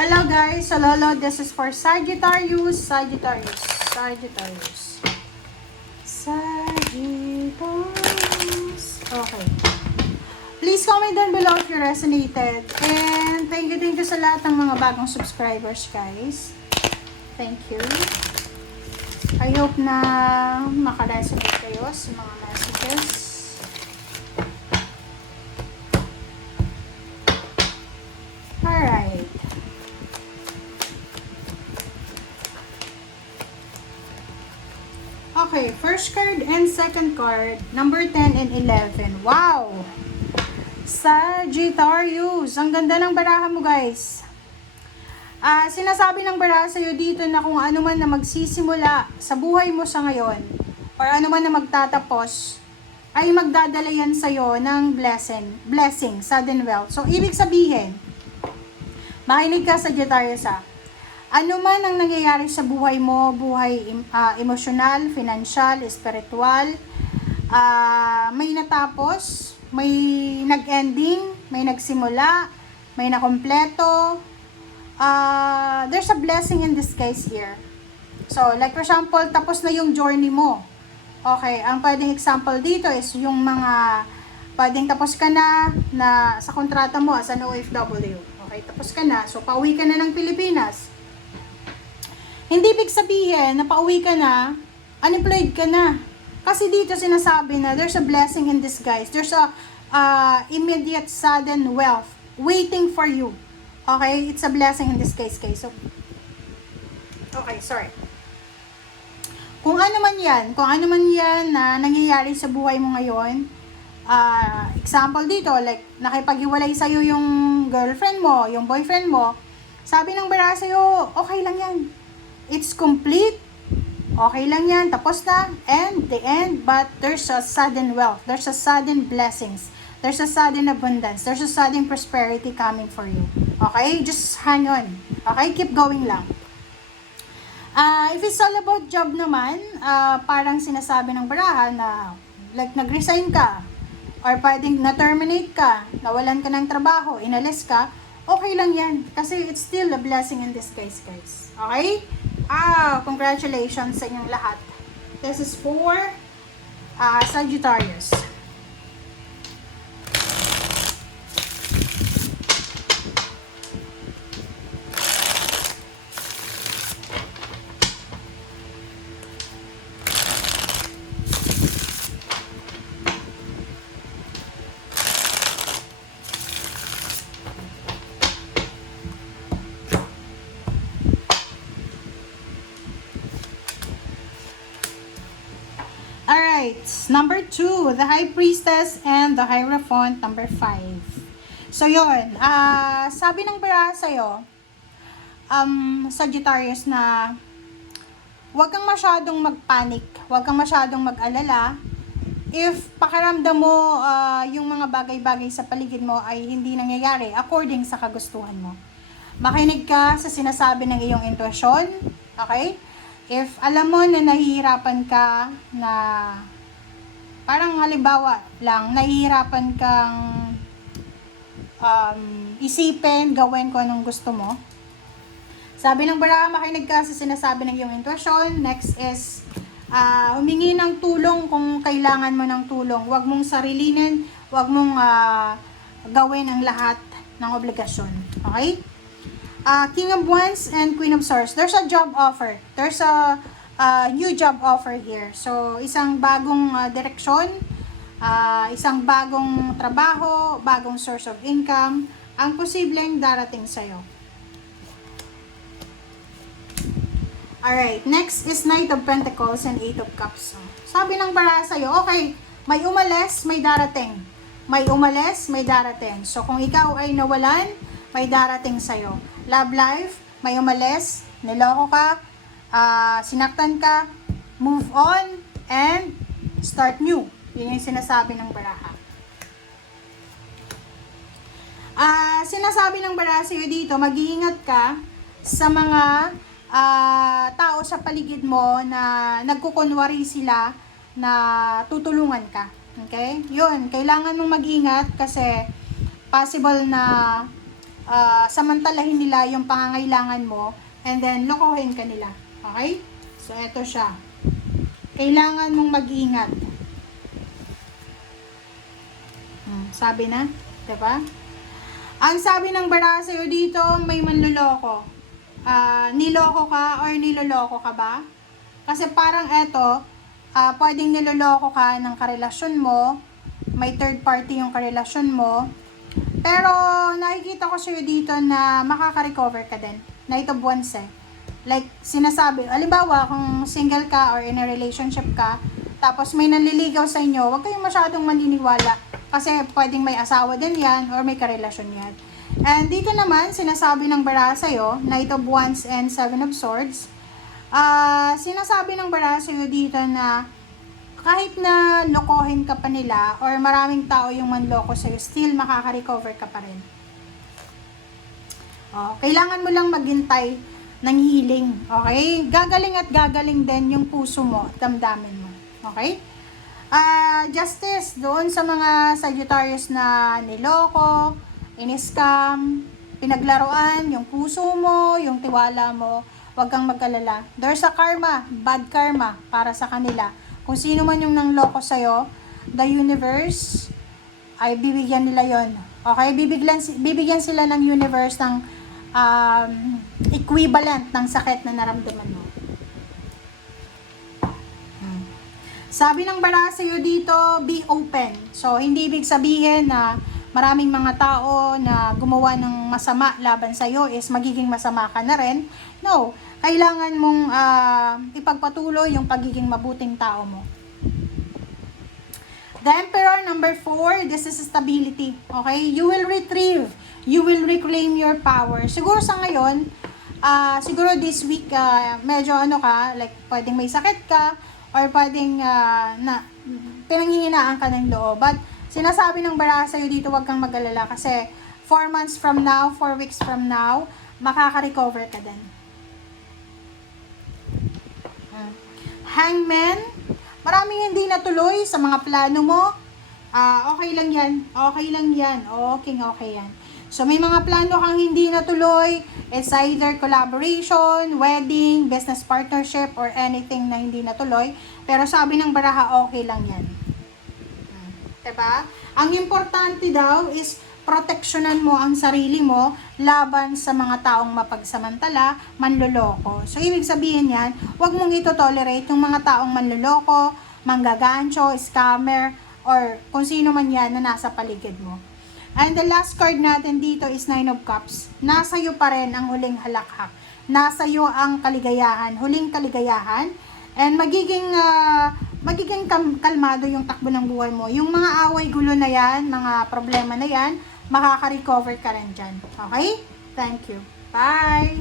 Hello guys, hello, this is for Sagittarius. Okay. Please comment down below if you resonated. And thank you sa lahat ng mga bagong subscribers guys. Thank you. I hope na makaresonate kayo sa mga messages. Alright. Okay, first card and second card, number 10 and 11. Wow! Sagittarius, ang ganda ng baraha mo guys. Sinasabi ng baraha sa'yo dito na kung ano man na magsisimula sa buhay mo sa ngayon, or ano man na magtatapos, ay magdadala yan sa'yo ng blessing, sudden wealth. So, ibig sabihin, makinig ka Sagittarius ano man ang nangyayari sa buhay mo, buhay emosyonal, financial, spiritual, may natapos, may nag-ending, may nagsimula, may nakompleto, there's a blessing in this case here. So, like for example, tapos na yung journey mo. Okay, ang pwedeng example dito is yung mga, pwedeng tapos ka na sa kontrata mo as an OFW. Okay, tapos ka na, so pauwi ka na ng Pilipinas. Hindi ibig sabihin na pauwi ka na, unemployed ka na. Kasi dito sinasabi na there's a blessing in disguise. There's a immediate sudden wealth waiting for you. Okay? It's a blessing in disguise, guys. So, okay, sorry. Kung ano man yan na nangyayari sa buhay mo ngayon, example dito, like nakipaghiwalay sa'yo yung girlfriend mo, yung boyfriend mo, sabi ng bara sa'yo, okay lang yan. It's complete. Okay lang yan. Tapos na. And the end. But there's a sudden wealth. There's a sudden blessings. There's a sudden abundance. There's a sudden prosperity coming for you. Okay? Just hang on. Okay? Keep going lang. If it's all about job naman, parang sinasabi ng baraha na like nag-resign ka or pwedeng na-terminate ka, nawalan ka ng trabaho, inalis ka, okay lang yan. Kasi it's still a blessing in disguise, guys. Okay? Congratulations sa inyong lahat. This is for Sagittarius. Alright, number 2, the High Priestess and the Hierophant, number 5. So, yun. Sabi ng bara sa'yo, Sagittarius, na huwag kang masyadong magpanic, huwag kang masyadong mag-alala. If pakiramdam mo yung mga bagay-bagay sa paligid mo ay hindi nangyayari according sa kagustuhan mo. Makinig ka sa sinasabi ng iyong intuition, okay? If alam mo na nahihirapan ka na, parang halimbawa lang, nahihirapan kang isipin, gawin kung anong gusto mo. Sabi ng bara, makinig ka sa sinasabi ng iyong intuition. Next is, humingi ng tulong kung kailangan mo ng tulong. Huwag mong sarilinin, huwag mong gawin ang lahat ng obligasyon. Okay? King of Wands and Queen of Swords. There's a job offer. There's a new job offer here. So, isang bagong direksyon, isang bagong trabaho, bagong source of income, ang posibleng darating sa'yo. Alright, next is Knight of Pentacles and Eight of Cups. Sabi ng bara sa'yo, okay, may umalis, may darating. May umalis, may darating. So, kung ikaw ay nawalan, may darating sa'yo. Love life, may umalis, niloko ka, sinaktan ka, move on, and start new. Yun yung sinasabi ng baraha. Sinasabi ng baraha sa'yo dito, mag-iingat ka sa mga tao sa paligid mo na nagkukunwari sila na tutulungan ka. Okay? Yun, kailangan mong mag-ingat kasi possible na samantalahin nila yung pangangailangan mo and then lokohin ka nila. Okay? So, eto siya. Kailangan mong mag-ingat. Sabi na, diba? Ang sabi ng baraha sa'yo dito, may manluloko. Niloko ka or niloloko ka ba? Kasi parang eto, pwedeng niloloko ka ng karelasyon mo, may third party yung karelasyon mo, pero nakikita ko sa'yo dito na makaka-recover ka din, na ito buwans eh. Like, sinasabi, halimbawa, kung single ka or in a relationship ka, tapos may nanliligaw sa inyo, huwag kayong masyadong maniniwala, kasi pwedeng may asawa din yan or may karelasyon yan. And dito naman, sinasabi ng baraha sa'yo, na ito Wands and Seven of Swords, sinasabi ng baraha sa'yo dito na kahit na lokohin ka pa nila or maraming tao yung manloko sa'yo, still makaka-recover ka pa rin. Kailangan mo lang maghintay ng healing. Okay? Gagaling at gagaling din yung puso mo at damdamin mo. Okay? Justice doon sa mga Sagittarius na niloko, in-scam, pinaglaruan, yung puso mo, yung tiwala mo, huwag kang mag-alala. There's a karma, bad karma para sa kanila. Kung sino man yung nangloko sa'yo, the universe ay bibigyan nila yon. Okay? Bibigyan sila ng universe ng equivalent ng sakit na naramdaman mo. Sabi ng baraha sa'yo dito, be open. So, hindi ibig sabihin na maraming mga tao na gumawa ng masama laban sa'yo is magiging masama ka na rin. No, kailangan mong ipagpatuloy yung pagiging mabuting tao mo. The Emperor, number 4, this is stability. Okay? You will retrieve, you will reclaim your power. Siguro sa ngayon, siguro this week, medyo like pwedeng may sakit ka, or pwedeng pinanghihinaan ka ng loob. But, sinasabi ng baraha sa'yo dito, huwag kang mag-alala kasi 4 months from now, 4 weeks from now, makaka-recover ka din. Hangman, maraming hindi natuloy sa mga plano mo. Okay lang yan. Okay lang yan. Okay yan. So, may mga plano kang hindi natuloy. It's either collaboration, wedding, business partnership, or anything na hindi natuloy. Pero sabi ng baraha, okay lang yan. Diba? Ang importante daw is proteksyonan mo ang sarili mo laban sa mga taong mapagsamantala, manloloko. So, ibig sabihin yan, huwag mong ito-tolerate yung mga taong manloloko, manggagancho, scammer, or kung sino man yan na nasa paligid mo. And the last card natin dito is Nine of Cups. Nasa iyo pa rin ang huling halakhak. Nasa iyo ang kaligayahan, huling kaligayahan. And magiging kalmado yung takbo ng buhay mo. Yung mga away, gulo na yan, mga problema na yan, makaka-recover ka rin dyan. Okay? Thank you. Bye!